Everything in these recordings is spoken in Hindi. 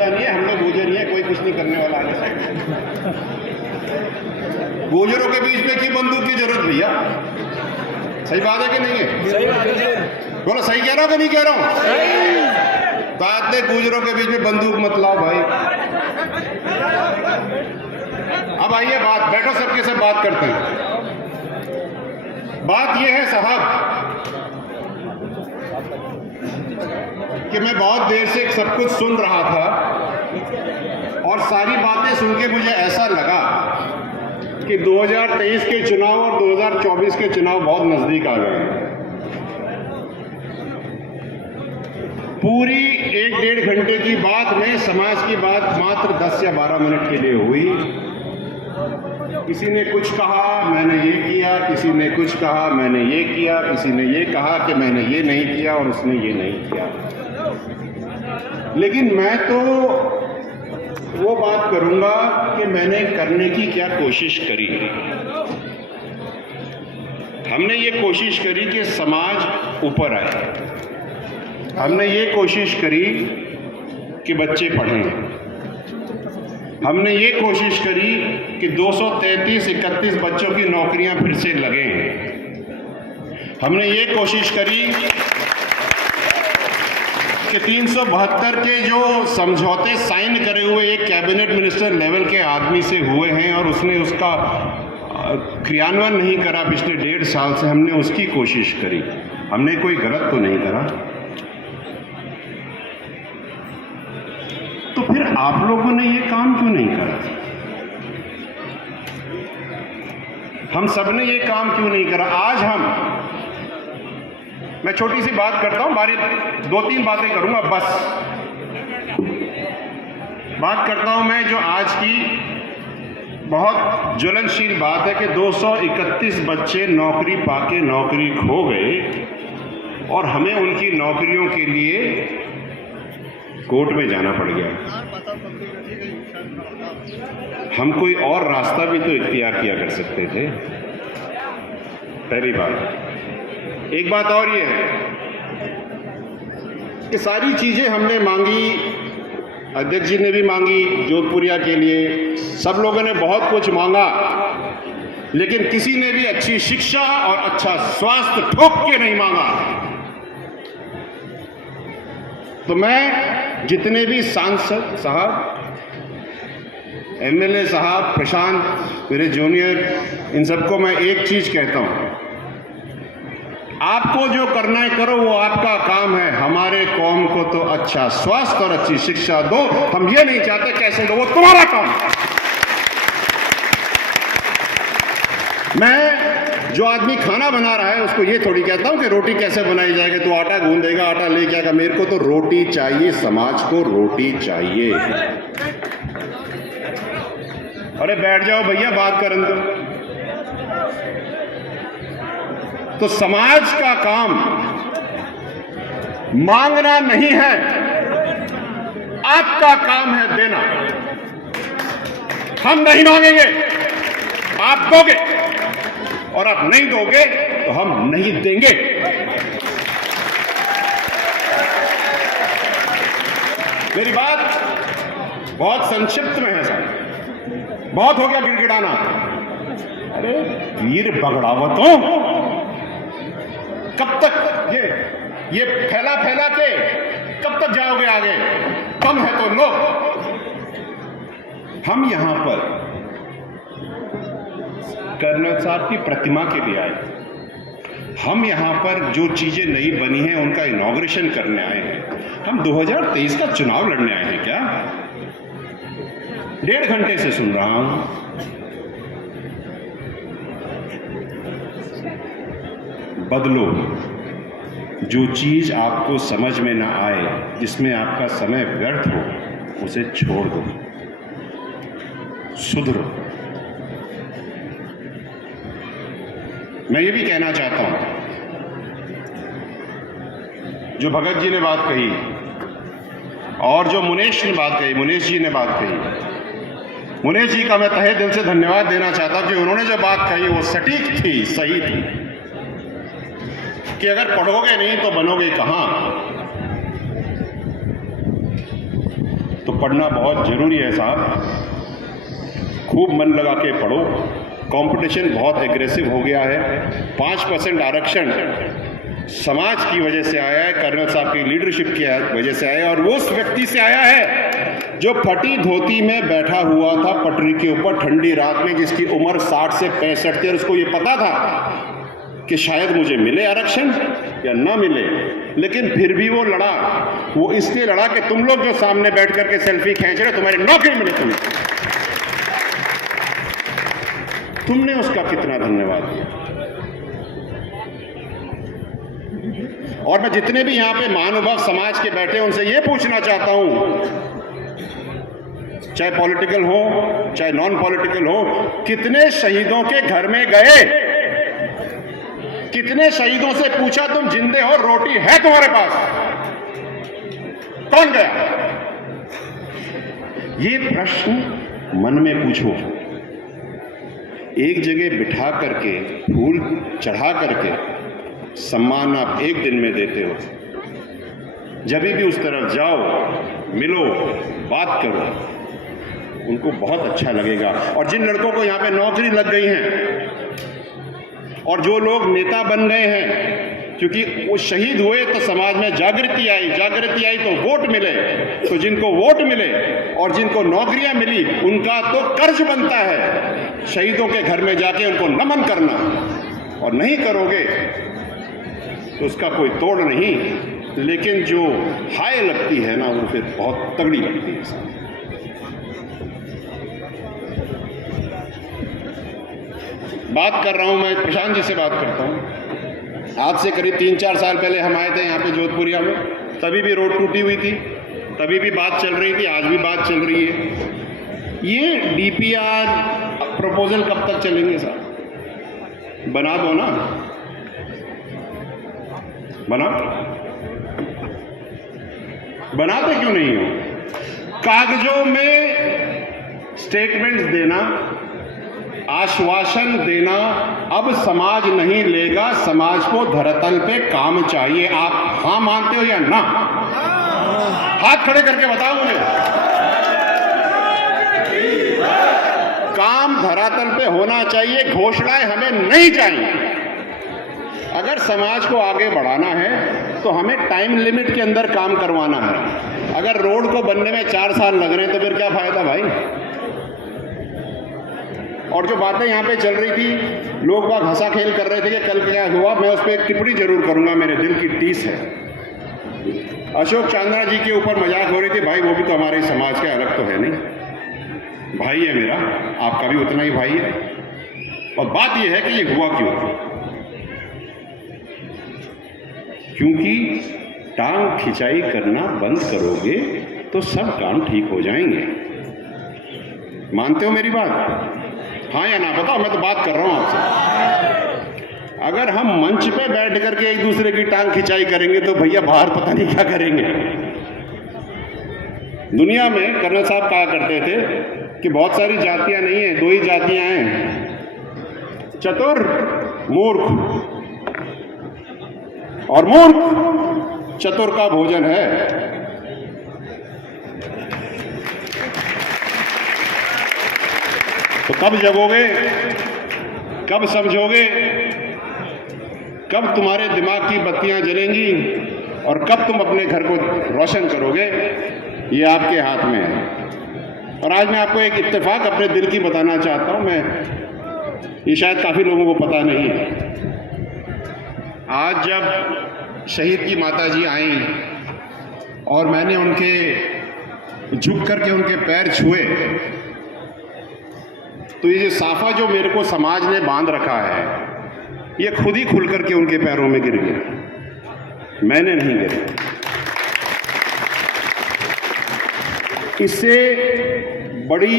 होता नहीं है, हम लोग गुजर ही है, कोई कुछ नहीं करने वाला आगे से। गुजरों के बीच में क्यों बंदूक की जरूरत भैया? सही बात है कि नहीं है? सही बात है। बोलो सही कह रहा हूं कि नहीं कह रहा हूं? ताते गुजरों के बीच में बंदूक मत लाओ भाई। अब आइए बैठो सबके सब बात करते हैं। बात यह है साहब कि मैं बहुत देर से सब कुछ सुन रहा था और सारी बातें सुन के मुझे ऐसा लगा कि 2023 के चुनाव और 2024 के चुनाव बहुत नजदीक आ गए हैं। पूरी 1-1.5 घंटे की बात में समाज की बात मात्र 10 या 12 मिनट के लिए हुई। किसी ने कुछ कहा, मैंने ये किया, किसी ने कुछ कहा, मैंने ये किया, किसी ने ये कहा कि मैंने ये नहीं किया और उसने ये नहीं किया। लेकिन मैं तो वो बात करूंगा कि मैंने करने की क्या कोशिश करी। हमने ये कोशिश करी कि समाज ऊपर आए, हमने ये कोशिश करी कि बच्चे पढ़ें, हमने ये कोशिश करी कि 233-31 बच्चों की नौकरियां फिर से लगें, हमने ये कोशिश करी कि 372 के जो समझौते साइन करे हुए एक कैबिनेट मिनिस्टर लेवल के आदमी से हुए हैं और उसने उसका क्रियान्वयन नहीं करा पिछले 1.5 साल से, हमने उसकी कोशिश करी। हमने कोई गलत तो नहीं करा। तो फिर आप लोगों ने ये काम क्यों नहीं करा? हम सब ने ये काम क्यों नहीं करा? आज मैं छोटी सी बात करता हूं, बारी 2-3 बातें करूंगा बस। बात करता हूं मैं जो आज की बहुत ज्वलनशील बात है कि 231 बच्चे नौकरी पाके नौकरी खो गए और हमें उनकी नौकरियों के लिए कोर्ट में जाना पड़ गया। हम कोई और रास्ता भी तो इख्तियार किया कर सकते थे। पहली बात। एक बात और ये है कि सारी चीजें हमने मांगी, अध्यक्ष जी ने भी मांगी जोधपुरिया के लिए, सब लोगों ने बहुत कुछ मांगा, लेकिन किसी ने भी अच्छी शिक्षा और अच्छा स्वास्थ्य ठोक के नहीं मांगा। तो मैं जितने भी सांसद साहब, एमएलए साहब, प्रशांत मेरे जूनियर, इन सबको मैं एक चीज कहता हूं, आपको जो करना है करो, वो आपका काम है। हमारे कौम को तो अच्छा स्वास्थ्य और अच्छी शिक्षा दो, हम ये नहीं चाहते कैसे दो, वो तुम्हारा काम है। मैं जो आदमी खाना बना रहा है उसको ये थोड़ी कहता हूं कि रोटी कैसे बनाई जाएगी, तो आटा गूंदेगा, आटा लेके आएगा। मेरे को तो रोटी चाहिए, समाज को रोटी चाहिए। अरे बैठ जाओ भैया, बात करन दो। तो समाज का काम मांगना नहीं है, आपका काम है देना। हम नहीं मांगेंगे, आप दोगे, और आप नहीं दोगे तो हम नहीं देंगे। मेरी बात बहुत संक्षिप्त में है साहब, बहुत हो गया गिड़गिड़ाना। अरे वीर बगड़ावतों, कब तक ये फैला के कब तक जाओगे आगे? कम है तो लो। हम यहां पर कर्नल साहब की प्रतिमा के लिए आए, हम यहां पर जो चीजें नई बनी हैं उनका इनॉग्रेशन करने आए हैं। हम 2023 का चुनाव लड़ने आए हैं क्या? 1.5 घंटे से सुन रहा हूं। बदलो। जो चीज आपको समझ में ना आए, जिसमें आपका समय व्यर्थ हो, उसे छोड़ दो, सुधरो। मैं ये भी कहना चाहता हूं, जो भगत जी ने बात कही और जो मुनेश ने बात कही, मुनेश जी ने बात कही, मुनेश जी का मैं तहे दिल से धन्यवाद देना चाहता हूं कि उन्होंने जो बात कही वो सटीक थी, सही थी, कि अगर पढ़ोगे नहीं तो बनोगे कहां? तो पढ़ना बहुत ज़रूरी है साहब, खूब मन लगा के पढ़ो। कंपटीशन बहुत एग्रेसिव हो गया है। 5% आरक्षण समाज की वजह से आया है, कर्नल साहब की लीडरशिप की वजह से आया है, और वो उस व्यक्ति से आया है जो फटी धोती में बैठा हुआ था पटरी के ऊपर ठंडी रात में, जिसकी उम्र 60 से 65 थी, और उसको ये पता था कि शायद मुझे मिले आरक्षण या ना मिले, लेकिन फिर भी वो लड़ा। वो इसलिए लड़ा कि तुम लोग जो सामने बैठ करके सेल्फी खींच रहे, तुम्हारी नौकरी मिले तुमने उसका कितना धन्यवाद दिया। और मैं जितने भी यहां पे महानुभाव समाज के बैठे उनसे ये पूछना चाहता हूं, चाहे पॉलिटिकल हो चाहे नॉन पॉलिटिकल हो, कितने शहीदों के घर में गए, कितने शहीदों से पूछा तुम जिंदे हो, रोटी है तुम्हारे पास? कौन गया? ये प्रश्न मन में पूछो। एक जगह बिठा करके, फूल चढ़ा करके सम्मान आप एक दिन में देते हो। जब भी उस तरफ जाओ, मिलो, बात करो, उनको बहुत अच्छा लगेगा। और जिन लड़कों को यहाँ पे नौकरी लग गई है और जो लोग नेता बन गए हैं, क्योंकि वो शहीद हुए तो समाज में जागृति आई तो वोट मिले, तो जिनको वोट मिले और जिनको नौकरियां मिली, उनका तो कर्ज बनता है शहीदों के घर में जाके उनको नमन करना। और नहीं करोगे तो उसका कोई तोड़ नहीं, लेकिन जो हाय लगती है ना, वो फिर बहुत तगड़ी लगती है। बात कर रहा हूं मैं, प्रशांत जी से बात करता हूं। आज से करीब 3-4 साल पहले हम आए थे यहाँ पे जोधपुरिया में, तभी भी रोड टूटी हुई थी, तभी भी बात चल रही थी, आज भी बात चल रही है। ये डीपीआर प्रपोजल कब तक चलेंगे साहब? बना दो ना, बनाते क्यों नहीं हो? कागजों में स्टेटमेंट्स देना, आश्वासन देना अब समाज नहीं लेगा। समाज को धरातल पे काम चाहिए। आप हाँ मानते हो या ना? हाथ खड़े करके बताओ मुझे। काम धरातल पे होना चाहिए, घोषणाएं हमें नहीं चाहिए। अगर समाज को आगे बढ़ाना है तो हमें टाइम लिमिट के अंदर काम करवाना है। अगर रोड को बनने में 4 साल लग रहे हैं तो फिर क्या फायदा भाई? और जो बातें यहाँ पे चल रही थी, लोग बाग हंसा खेल कर रहे थे कि कल क्या हुआ, मैं उस पर एक टिप्पणी जरूर करूंगा, मेरे दिल की टीस है। अशोक चांद्रा जी के ऊपर मजाक हो रही थी, भाई वो भी तो हमारे समाज के, अलग तो है नहीं, भाई है मेरा, आपका भी उतना ही भाई है। और बात यह है कि ये हुआ क्यों? क्योंकि टांग खिंचाई करना बंद करोगे तो सब काम ठीक हो जाएंगे। मानते हो मेरी बात? हाँ या ना बताओ, मैं तो बात कर रहा हूं आपसे। अगर हम मंच पे बैठ करके एक दूसरे की टांग खिंचाई करेंगे तो भैया बाहर पता नहीं क्या करेंगे। दुनिया में कर्नल साहब कहा करते थे कि बहुत सारी जातियां नहीं है, 2 ही जातियां हैं, चतुर मूर्ख, और मूर्ख चतुर का भोजन है। तो कब जगोगे, कब समझोगे, कब तुम्हारे दिमाग की बत्तियां जलेंगी और कब तुम अपने घर को रोशन करोगे, ये आपके हाथ में है। और आज मैं आपको एक इत्तेफाक अपने दिल की बताना चाहता हूं, ये शायद काफी लोगों को पता नहीं है। आज जब शहीद की माताजी आई और मैंने उनके झुक करके उनके पैर छुए, तो ये साफा जो मेरे को समाज ने बांध रखा है, ये खुद ही खुल करके उनके पैरों में गिर गया, मैंने नहीं गिरा। इससे बड़ी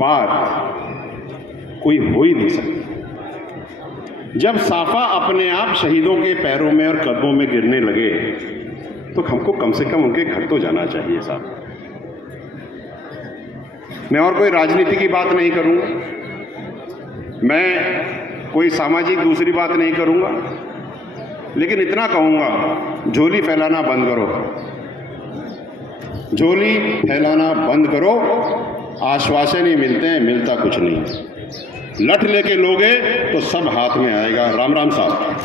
बात कोई हो ही नहीं सकती। जब साफा अपने आप शहीदों के पैरों में और कदमों में गिरने लगे तो हमको कम से कम उनके घर तो जाना चाहिए साहब। मैं और कोई राजनीति की बात नहीं करूंगा, मैं कोई सामाजिक दूसरी बात नहीं करूंगा, लेकिन इतना कहूंगा, झोली फैलाना बंद करो। झोली फैलाना बंद करो। आश्वासन ही मिलते हैं, मिलता कुछ नहीं। लठ लेके लोगे तो सब हाथ में आएगा। राम राम साहब।